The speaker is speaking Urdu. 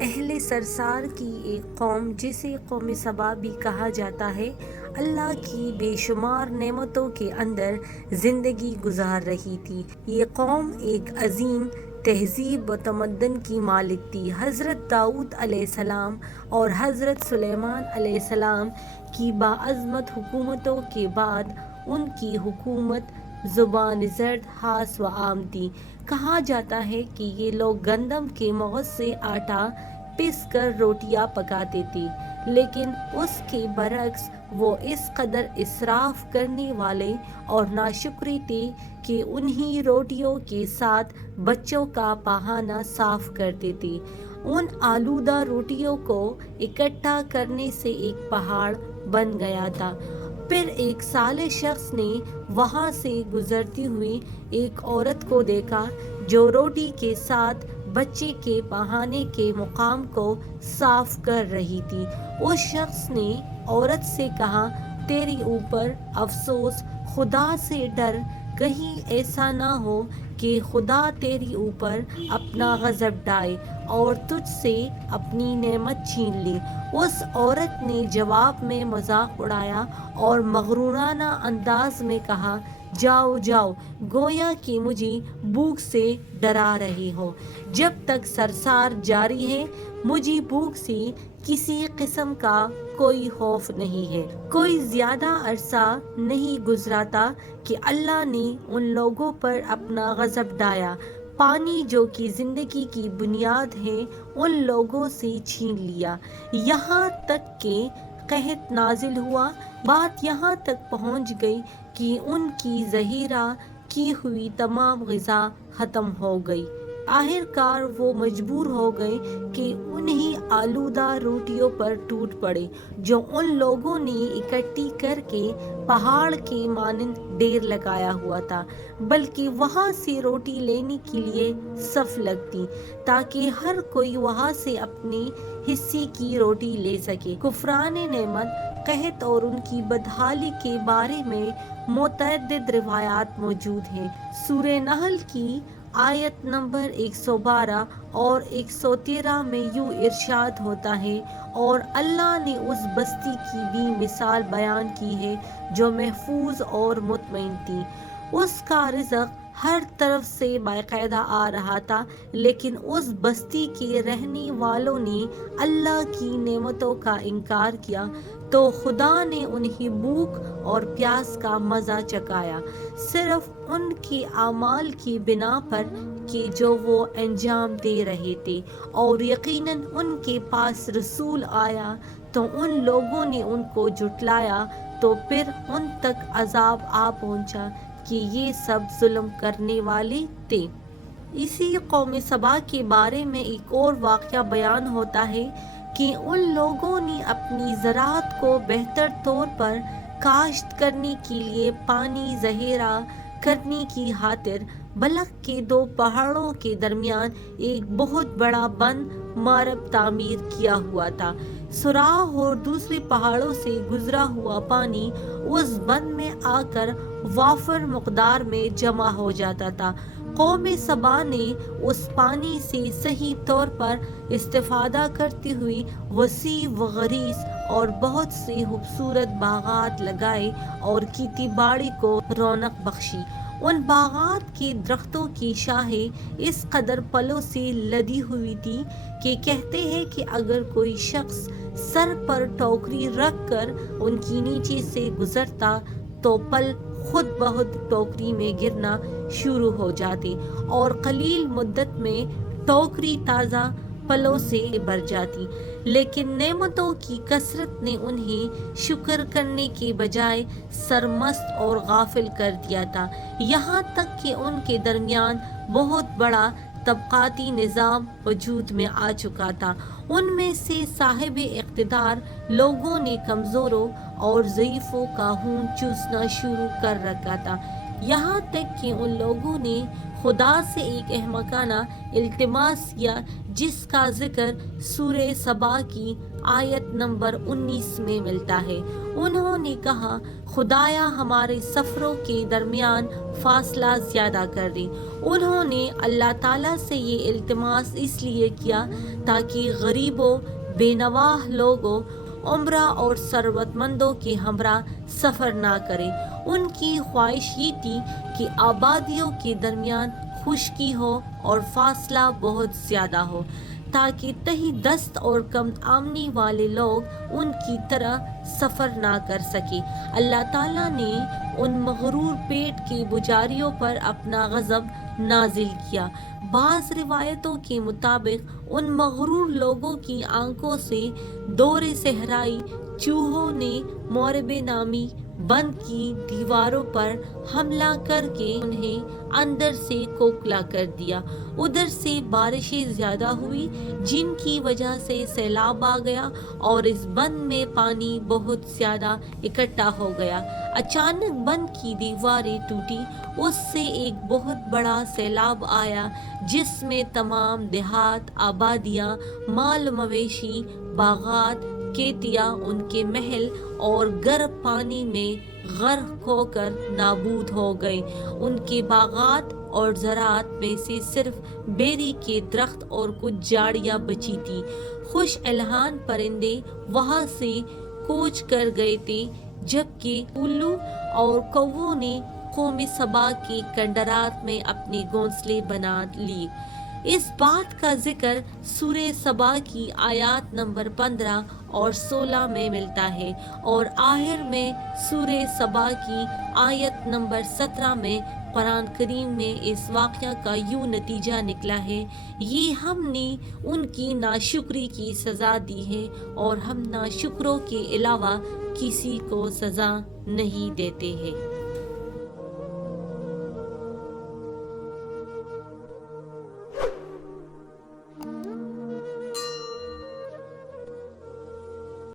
اہل سرسار کی ایک قوم جسے قوم سبا بھی کہا جاتا ہے، اللہ کی بے شمار نعمتوں کے اندر زندگی گزار رہی تھی۔ یہ قوم ایک عظیم تہذیب و تمدن کی مالک تھی۔ حضرت داؤد علیہ السلام اور حضرت سلیمان علیہ السلام کی باعظمت حکومتوں کے بعد ان کی حکومت زبان زرد خاص و عام تھی۔ کہا جاتا ہے کہ یہ لوگ گندم کے مغز سے آٹا پیس کر روٹیاں پکاتے تھے، لیکن اس کے برعکس وہ اس قدر اسراف کرنے والے اور ناشکرے تھے کہ انہی روٹیوں کے ساتھ بچوں کا پاخانہ صاف کرتے تھے۔ ان آلودہ روٹیوں کو اکٹھا کرنے سے ایک پہاڑ بن گیا تھا۔ پھر ایک صالح شخص نے وہاں سے گزرتی ہوئی ایک عورت کو دیکھا جو روٹی کے ساتھ بچے کے پاخانے کے مقام کو صاف کر رہی تھی۔ اس شخص نے عورت سے کہا، تیرے اوپر افسوس، خدا سے ڈر، کہیں ایسا نہ ہو کہ خدا تیرے اوپر اپنا غضب ڈالے اور تجھ سے اپنی نعمت چھین لے۔ اس عورت نے جواب میں مذاق اڑایا اور مغرورانہ انداز میں کہا، جاؤ جاؤ، گویا کہ مجھے بھوک سے ڈرا رہی ہو۔ جب تک سرسار جاری ہے، مجھے بھوک سے کسی قسم کا کوئی خوف نہیں ہے۔ کوئی زیادہ عرصہ نہیں گزرا تھا کہ اللہ نے ان لوگوں پر اپنا غضب ڈالا۔ پانی جو کہ زندگی کی بنیاد ہے، ان لوگوں سے چھین لیا، یہاں تک کہ قحط نازل ہوا۔ بات یہاں تک پہنچ گئی کہ ان کی ذخیرہ کی ہوئی تمام غذا ختم ہو گئی۔ آخر کار وہ مجبور ہو گئے کہ انہی آلودہ روٹیوں پر ٹوٹ پڑے جو ان لوگوں نے اکٹھی کر کے پہاڑ کے مانند ڈھیر لگایا ہوا تھا، بلکہ وہاں سے روٹی لینے کے لیے صف لگتی تاکہ ہر کوئی وہاں سے اپنے حصے کی روٹی لے سکے۔ کفران نعمت، قحط اور ان کی بدحالی کے بارے میں متعدد روایات موجود ہیں۔ سورہ نحل کی آیت نمبر 112 اور 113 میں یوں ارشاد ہوتا ہے، اور اللہ نے اس بستی کی بھی مثال بیان کی ہے جو محفوظ اور مطمئن تھی۔ اس کا رزق ہر طرف سے باقاعدہ آ رہا تھا، لیکن اس بستی کے رہنے والوں نے اللہ کی نعمتوں کا انکار کیا تو خدا نے انہیں بھوک اور پیاس کا مزہ چکھایا، صرف ان کے اعمال کی بنا پر کہ جو وہ انجام دے رہے تھے۔ اور یقیناً ان کے پاس رسول آیا تو ان لوگوں نے ان کو جھٹلایا، تو پھر ان تک عذاب آ پہنچا کہ یہ سب ظلم کرنے والے تھے۔ اسی قوم سبا کے بارے میں ایک اور واقعہ بیان ہوتا ہے کہ ان لوگوں نے اپنی زراعت کو بہتر طور پر کاشت کرنے کے لیے پانی ذخیرہ کرنے کی خاطر بلخ کے دو پہاڑوں کے درمیان ایک بہت بڑا بند مارب تعمیر کیا ہوا تھا۔ سوراخ اور دوسرے پہاڑوں سے گزرا ہوا پانی اس بند میں آ کر وافر مقدار میں جمع ہو جاتا تھا۔ قوم سبا نے اس پانی سے صحیح طور پر استفادہ کرتے ہوئے وسیع و غریض اور بہت سے خوبصورت باغات لگائے اور کھیتی باڑی کو رونق بخشی۔ ان باغات کے درختوں کی شاخیں اس قدر پھلوں سے لدی ہوئی تھی کہ کہتے ہیں کہ اگر کوئی شخص سر پر ٹوکری رکھ کر ان کے نیچے سے گزرتا تو پھل خود بخود ٹوکری میں گرنا شروع ہو جاتے اور قلیل مدت میں ٹوکری تازہ پھلوں سے بھر جاتی۔ لیکن نعمتوں کی کثرت نے انہیں شکر کرنے کے بجائے سرمست اور غافل کر دیا تھا، یہاں تک کہ ان کے درمیان بہت بڑا طبقاتی نظام وجود میں آ چکا تھا۔ ان میں سے صاحب اقتدار لوگوں نے کمزوروں اور ضعیفوں کا خون چوسنا شروع کر رکھا تھا، یہاں تک کہ ان لوگوں نے خدا سے ایک احمقانہ التماس کیا جس کا ذکر سورہ سبا کی آیت نمبر 19 میں ملتا ہے۔ انہوں نے کہا خدایا ہمارے سفروں کے درمیان فاصلہ زیادہ کر دے۔ انہوں نے اللہ تعالیٰ سے یہ التماس اس لیے کیا تاکہ غریبوں، بے نواح لوگوں، عمرہ اور ثروت مندوں کے ہمراہ سفر نہ کریں۔ ان کی خواہش یہ تھی کہ آبادیوں کے درمیان خشکی ہو اور فاصلہ بہت زیادہ ہو تاکہ تہی دست اور کم آمدنی والے لوگ ان کی طرح سفر نہ کر سکیں۔ اللہ تعالیٰ نے ان مغرور پیٹ کے پجاریوں پر اپنا غضب نازل کیا۔ بعض روایتوں کے مطابق ان مغرور لوگوں کی آنکھوں سے دور صحرائی چوہوں نے مورب نامی بند کی دیواروں پر حملہ کر کے انہیں اندر سے کھوکھلا کر دیا۔ ادھر سے بارشیں زیادہ ہوئی جن کی وجہ سے سیلاب آ گیا اور اس بند میں پانی بہت زیادہ اکٹھا ہو گیا۔ اچانک بند کی دیواریں ٹوٹی، اس سے ایک بہت بڑا سیلاب آیا جس میں تمام دیہات، آبادیاں، مال مویشی، باغات، کھیتیاں، ان کے محل اور گھر پانی میں غرق ہو کر نابود ہو گئے۔ ان کے باغات اور زراعت میں سے صرف بیری کے درخت اور کچھ جھاڑیاں بچی تھی۔ خوش الحان پرندے وہاں سے کوچ کر گئے تھے جبکہ الو اور کووں نے قوم سبا کے کھنڈرات میں اپنے گھونسلے بنا لیے۔ اس بات کا ذکر سورہ سبا کی آیات نمبر 15 اور 16 میں ملتا ہے اور آخر میں سورہ سبا کی آیت نمبر 17 میں قرآن کریم میں اس واقعہ کا یوں نتیجہ نکلا ہے، یہ ہم نے ان کی ناشکری کی سزا دی ہے اور ہم ناشکروں کے علاوہ کسی کو سزا نہیں دیتے ہیں۔